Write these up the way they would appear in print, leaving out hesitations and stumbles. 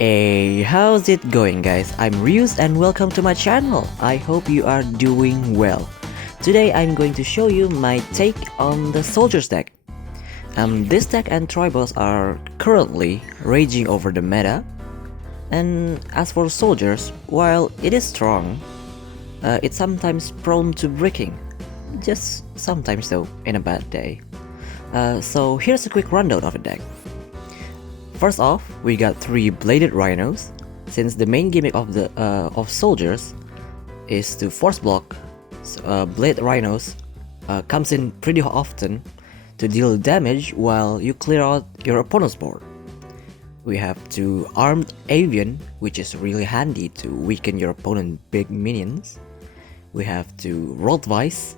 Hey, how's it going guys? I'm Ryus and welcome to my channel. I hope you are doing well. Today I'm going to show you my take on the soldiers deck. This deck and tribals are currently raging over the meta. And as for soldiers, while it is strong, it's sometimes prone to breaking. Just sometimes though, in a bad day. So here's a quick rundown of the deck. First off, we got 3 bladed rhinos, since the main gimmick of soldiers is to force block. Blade rhinos comes in pretty often to deal damage while you clear out your opponent's board. We have 2 armed avian, which is really handy to weaken your opponent's big minions. We have 2 Rottweiss,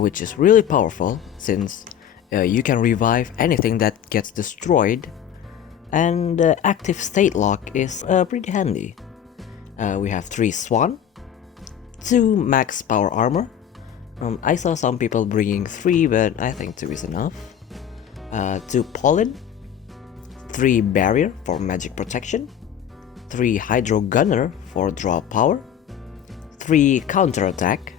which is really powerful since you can revive anything that gets destroyed. And active state lock is pretty handy. We have 3 Swan, 2 max power armor. I saw some people bringing 3, but I think 2 is enough. 2 Pollen, 3 barrier for magic protection, 3 hydro gunner for draw power, 3 counter attack,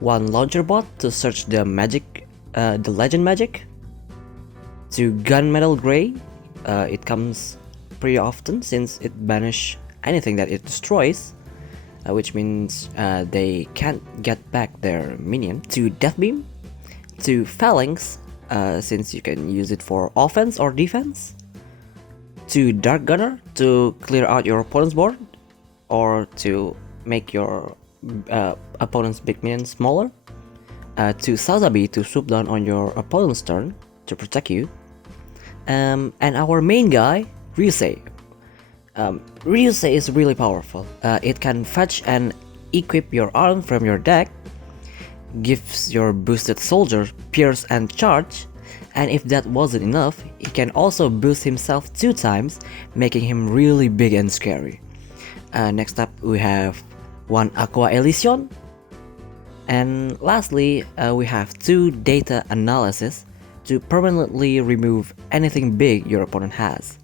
1 launcher bot to search the legend magic, 2 gunmetal gray. It comes pretty often since it banishes anything that it destroys, which means they can't get back their minion. 2 Death Beam, 2 Phalanx, since you can use it for offense or defense, 2 Dark Gunner to clear out your opponent's board or to make your opponent's big minion smaller, 2 Sazabi to swoop down on your opponent's turn to protect you. And our main guy, Ryusei. Ryusei is really powerful. It can fetch and equip your arm from your deck, gives your boosted soldier pierce and charge, and if that wasn't enough, he can also boost himself 2 times, making him really big and scary. Next up we have 1 Aqua Elysion, and lastly we have 2 Data Analysis to permanently remove anything big your opponent has.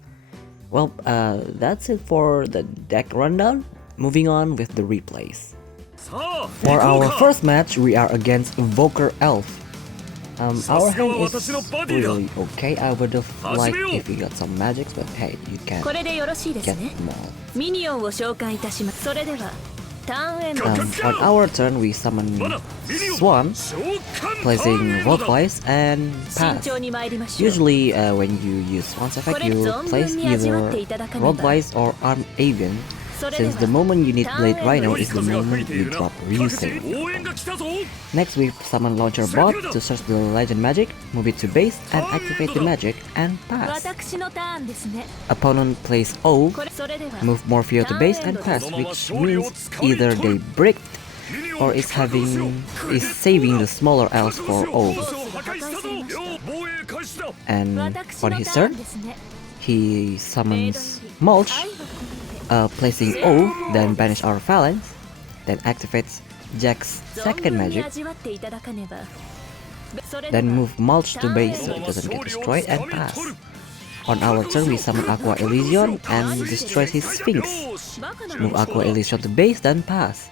Well, that's it for the deck rundown. Moving on with the replays. For our first match, we are against Evoker Elf. Our hand is really okay. I would have liked if we got some magics, but hey, you can get them all. On our turn, we summon Swan, placing Rottweiss and pass. Usually, when you use Swan's effect, you place either Rottweiss or Armed Avian, since the moment you need Blade Rhino is the moment you drop Ryusei. Next, we summon Launcher Bot to search the Legend Magic, move it to base, and activate the magic, and pass. Opponent plays O, move Morpheo to base and pass, which means either they bricked or is saving the smaller elves for O. And on his turn, he summons Mulch, placing O, then banish our Phalanx, then activates Jack's second magic, then move Mulch to base so it doesn't get destroyed and pass. On our turn, we summon Aqua Elysion and destroys his Sphinx. Move Aqua Elysion to base, then pass.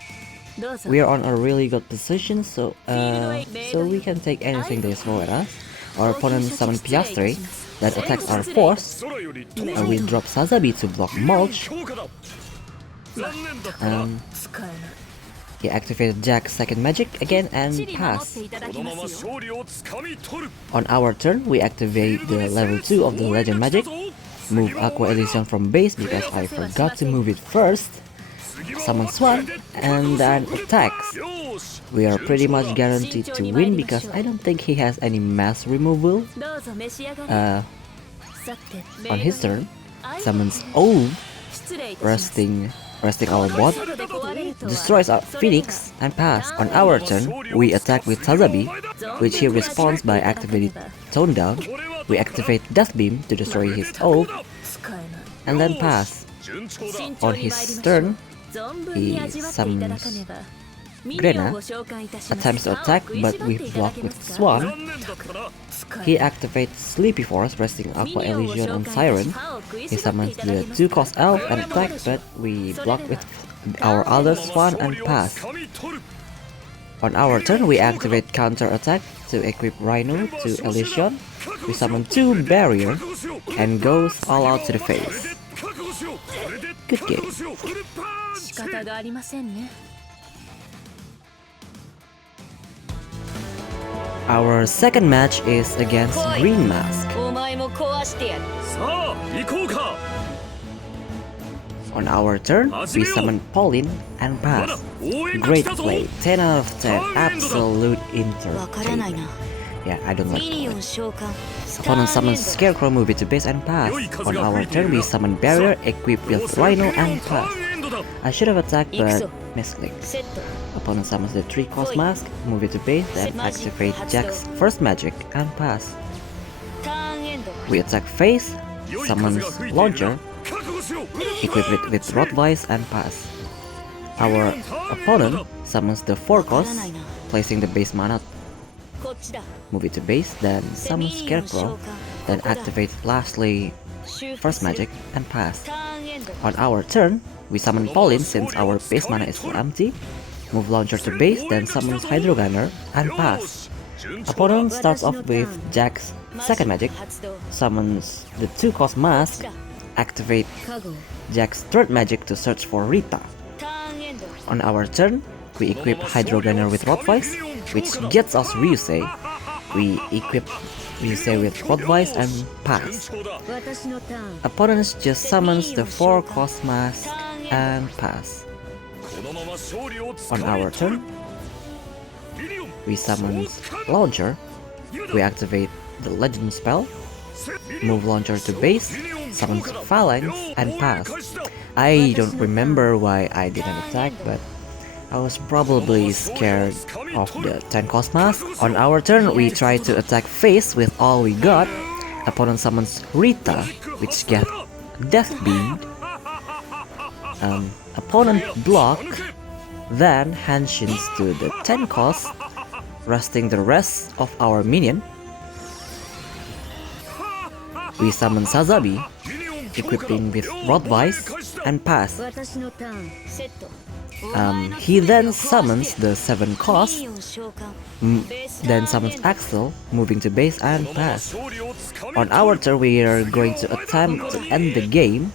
We are on a really good position, so we can take anything they throw at us. Our opponent summons Piastre that attacks our force, and we drop Sazabi to block Mulch. He activated Jack's second magic again and pass. On our turn, we activate the level 2 of the Legend Magic, move Aqua Elysion from base because I forgot to move it first, summon Swan, and then attacks. We are pretty much guaranteed to win because I don't think he has any mass removal. On his turn, summons O, resting our bot, destroys our Phoenix, and pass. On our turn, we attack with Sazabi, which he responds by activating Tone Down. We activate Death Beam to destroy his O, and then pass. On his turn, he summons Grena attempts to attack, but we block with Swan. He activates Sleepy Force, resting Aqua Elysion on Siren. He summons the 2-cost Elf and attack, but we block with our other Swan and pass. On our turn, we activate counter attack to equip Rhino to Elysion. We summon 2 Barrier and goes all out to the face. Good game. Our second match is against Green Mask. On our turn, we summon Pauline and pass. Great play, 10 out of 10, absolute entertainment. Yeah, I don't like that. Opponent summons Scarecrow, move it to base and pass. On our turn, we summon Barrier, equip with Rhino and pass. I should have attacked but misclicked. Opponent summons the 3-cost Mask, move it to base, then activate Jack's first magic and pass. We attack face, summons Launcher, equip it with Rotvice and pass. Our opponent summons the 4-cost, placing the base mana. Move it to base, then summon Scarecrow, then activate lastly first magic and pass. On our turn, we summon Pauline since our base mana is still empty. Move Launcher to base, then summons Hydro Gunner and pass. Opponent starts off with Jack's second magic, summons the 2-cost Mask, activate Jack's third magic to search for Rita. On our turn, we equip Hydro Gunner with Rotvice, which gets us Ryusei. We equip Ryusei with Rotvice and pass. Opponent just summons the 4-cost Mask and pass. On our turn, we summon Launcher, we activate the Legend spell, move Launcher to base, summons Phalanx and pass. I don't remember why I didn't attack, but I was probably scared of the 10-cost Mask. On our turn, we try to attack face with all we got. Opponent summons Rita, which gets Death Beamed. Opponent block, then Hanshin's to the 10-cost, resting the rest of our minion. We summon Sazabi, equipping with Rotvice and pass. He then summons the 7-cost, then summons Axel, moving to base and pass. On our turn, we are going to attempt to end the game,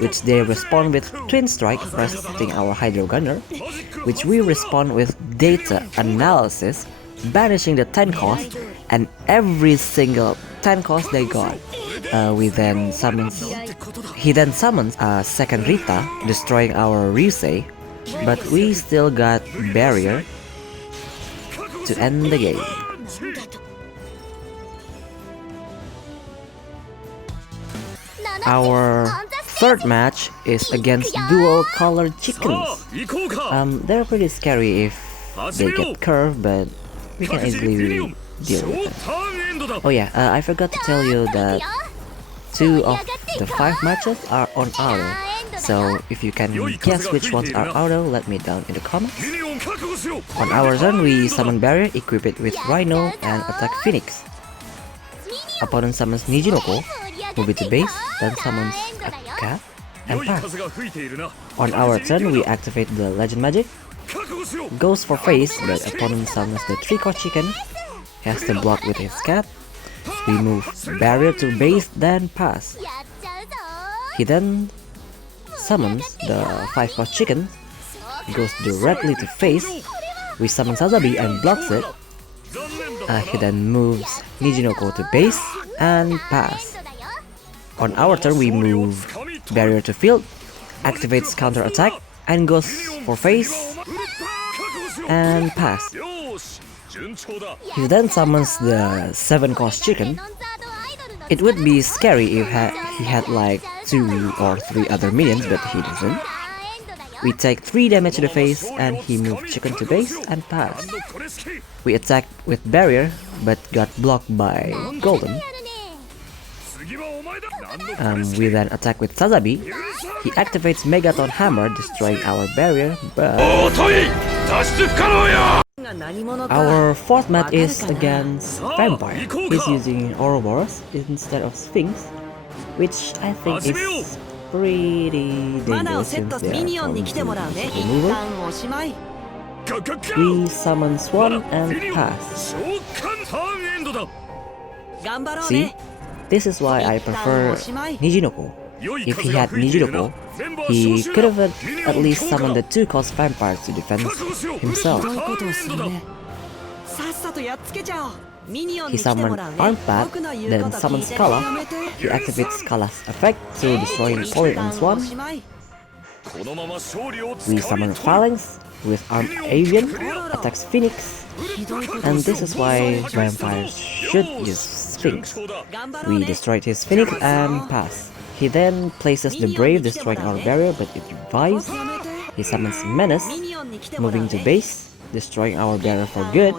which they respond with Twin Strike, resting our Hydro Gunner, which we respond with Data Analysis, banishing the 10-cost and every single 10-cost they got. He then summons a second Rita, destroying our Ryusei, but we still got Barrier to end the game. Our third match is against dual colored chickens. They're pretty scary if they get curved, but we can easily deal with them. Oh yeah, I forgot to tell you that 2 of the 5 matches are on auto, so if you can guess which ones are auto, let me down in the comments. On our turn, we summon Barrier, equip it with Rhino, and attack Phoenix. Opponent summons Nijinoko, move it to base, then summons a cat, and pass. On our turn, we activate the Legend Magic, goes for face, but opponent summons the 3-cost chicken, he has to block with his cat. We move Barrier to base, then pass. He then summons the 5-cost chicken, goes directly to face. We summon Sazabi and blocks it. He then moves Nijinoko to base and pass. On our turn, we move Barrier to field, activates counter attack, and goes for face and pass. He then summons the 7-cost chicken. It would be scary if he had like 2 or 3 other minions, but he doesn't. We take 3 damage to the face, and he moved chicken to base and pass. We attack with Barrier, but got blocked by Golden. We then attack with Sazabi. He activates Megaton Hammer, destroying our barrier, but our fourth match is against Vampire. He's using Ouroboros instead of Sphinx, which I think is pretty dangerous since they are removal. We summon Swan and pass. See? This is why I prefer Nijinoko. If he had Nijinoko, he could have at least summoned the 2-cost vampire to defend himself. He summoned Armpat, then summons Kala. He activates Kala's effect through destroying Pollen and Swan. We summon Phalanx with Armed Avian, attacks Phoenix, and this is why vampires should use Sphinx. We destroyed his Phoenix and pass. He then places the Brave, destroying our barrier, but it revives. He summons Menace, moving to base, destroying our barrier for good,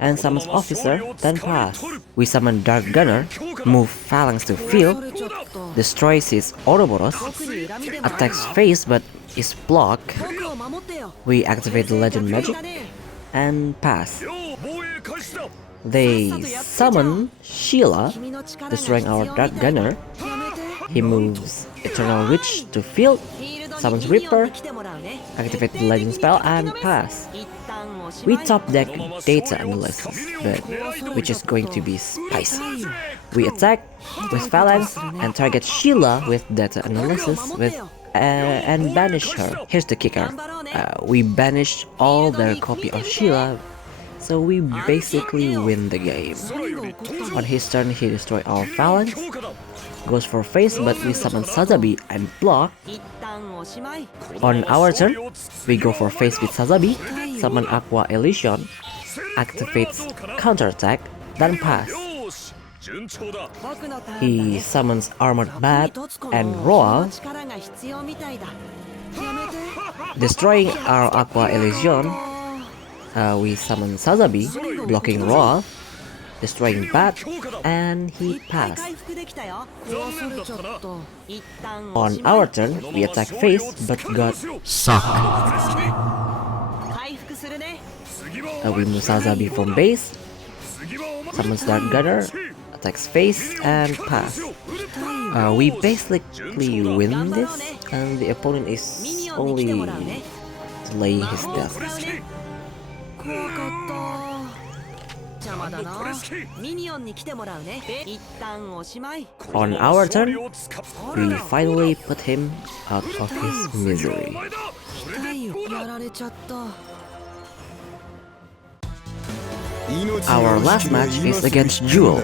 and summons Officer, then pass. We summon Dark Gunner, move Phalanx to field, destroys his Ouroboros, attacks face but is blocked. We activate the Legend Magic, and pass. They summon Sheila, destroying our Dark Gunner. He moves Eternal Witch to field, summons Reaper, activate the Legend spell, and pass. We top deck Data Analysis, but which is going to be spicy. We attack with Phalanx and target Sheila with Data Analysis and banish her. Here's the kicker. We banished all their copy of Sheila, so we basically win the game. On his turn, he destroys our Phalanx, goes for face, but we summon Sazabi and block. On our turn, we go for face with Sazabi, summon Aqua Elysion, activates counterattack, then pass. He summons Armored Bat and Roa, destroying our Aqua Elysion. We summon Sazabi, blocking Roa, destroying Bat, and he passed. On our turn, we attack face but got sucked. We move Sazabi from base, summons Dark Gunner, attacks face, and pass. We basically win this, and the opponent is only delaying his death. On our turn, we finally put him out of his misery. Our last match is against Jewel.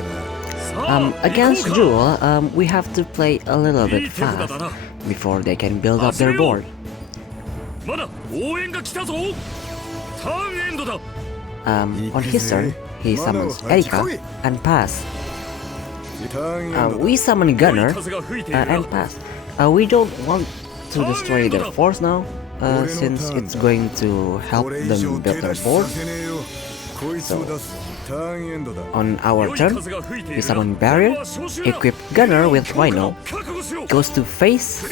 Against Jewel, we have to play a little bit fast before they can build up their board. On his turn, he summons Erika and pass. We summon Gunner and pass. We don't want to destroy their force now, since it's going to help them build their board. So, on our turn, we summon Barrier, equip Gunner with Rhino, goes to face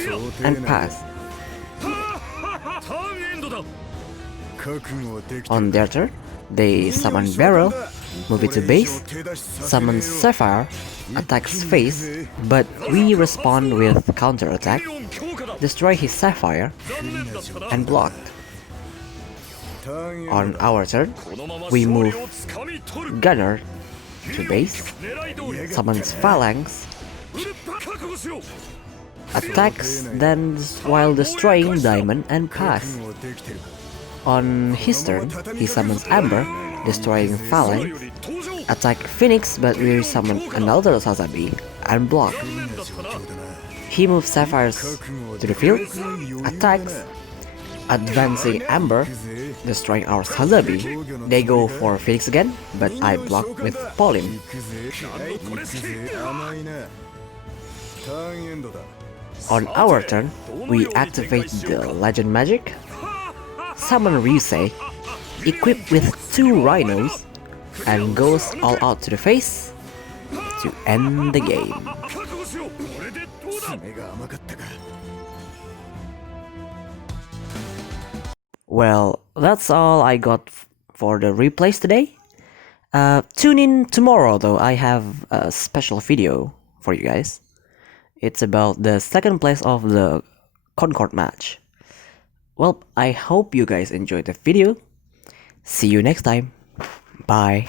and pass. On their turn, they summon Barrel, move it to base, summon Sapphire, attacks face, but we respond with counter attack, destroy his Sapphire, and block. On our turn, we move Gunner to base, summons Phalanx, attacks then while destroying Diamond and pass. On his turn, he summons Amber, destroying Phalanx, attack Phoenix but we summon another Sazabi and block. He moves Sapphires to the field, attacks, advancing Amber, destroying our Sazabi. They go for Phoenix again, but I block with Pollen. On our turn, we activate the Legend Magic, summon Ryusei, equipped with 2 Rhinos, and goes all out to the face to end the game. Well, that's all I got for the replays today. Tune in tomorrow though, I have a special video for you guys. It's about the second place of the Concord match. Well, I hope you guys enjoyed the video. See you next time. Bye.